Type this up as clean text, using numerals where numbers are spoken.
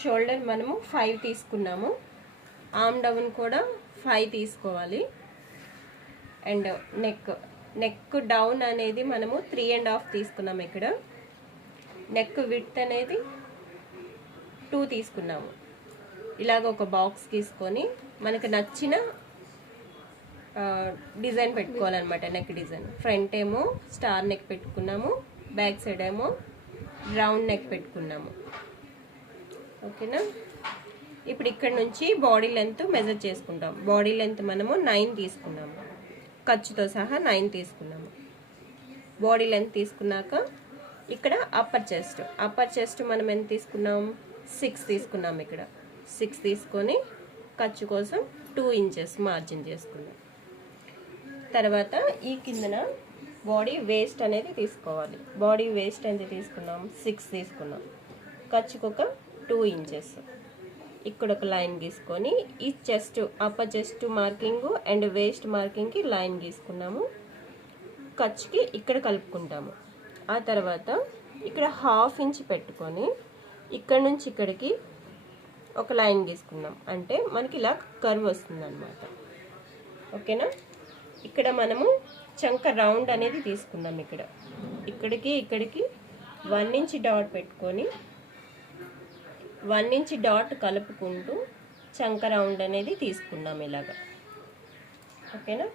Shoulder మనము 5 తీసుకున్నాము, arm down కూడా 5 తీసుకోవాలి. అండ్ నెక్ డౌన్ అనేది మనము 3.5 తీసుకున్నాము. ఇక్కడ నెక్ విడ్త్ అనేది 2 తీసుకున్నాము. ఇలాగ ఒక బాక్స్ తీసుకొని మనకు నచ్చిన డిజైన్ పెట్టుకోవాలన్నమాట. నెక్ డిజైన్ ఫ్రంట్ ఏమో స్టార్ నెక్ పెట్టుకున్నాము, బ్యాక్ సైడ్ ఏమో రౌండ్ నెక్ పెట్టుకున్నాము. ఓకేనా. ఇప్పుడు ఇక్కడ నుంచి బాడీ లెంత్ మెజర్ చేసుకుంటాం. బాడీ లెంత్ మనము 9 తీసుకున్నాము, ఖర్చుతో సహా 9 తీసుకున్నాము. బాడీ లెంత్ తీసుకున్నాక ఇక్కడ అప్పర్ చెస్ట్ మనం ఎంత తీసుకున్నాం, 6 తీసుకున్నాం. ఇక్కడ 6 తీసుకొని ఖర్చు కోసం 2 ఇంచెస్ మార్జిన్ చేసుకున్నాం. తర్వాత ఈ కిందన బాడీ వేస్ట్ అనేది తీసుకోవాలి. బాడీ వేస్ట్ ఎంత తీసుకున్నాం, 6 తీసుకున్నాం. ఖర్చుకు ఒక 2 ఇంచెస్. ఇక్కడ ఒక లైన్ గీసుకొని ఈ chest upper chest marking and waist మార్కింగ్కి లైన్ గీసుకున్నాము. ఖర్చుకి ఇక్కడ కలుపుకుంటాము. ఆ తర్వాత ఇక్కడ 1/2 ఇంచ్ పెట్టుకొని ఇక్కడ నుంచి ఇక్కడికి ఒక లైన్ గీసుకున్నాం. అంటే మనకి ఇలా కర్వ్ వస్తుంది అన్నమాట. ఓకేనా. ఇక్కడ మనము చంక రౌండ్ అనేది తీసుకున్నాం. ఇక్కడికి 1 ఇంచ్ డాట్ పెట్టుకొని 1 ఇంచ్ డాట్ కలుపుకుంటూ చంక రౌండ్ అనేది తీసుకున్నాం ఇలాగా. ఓకేనా.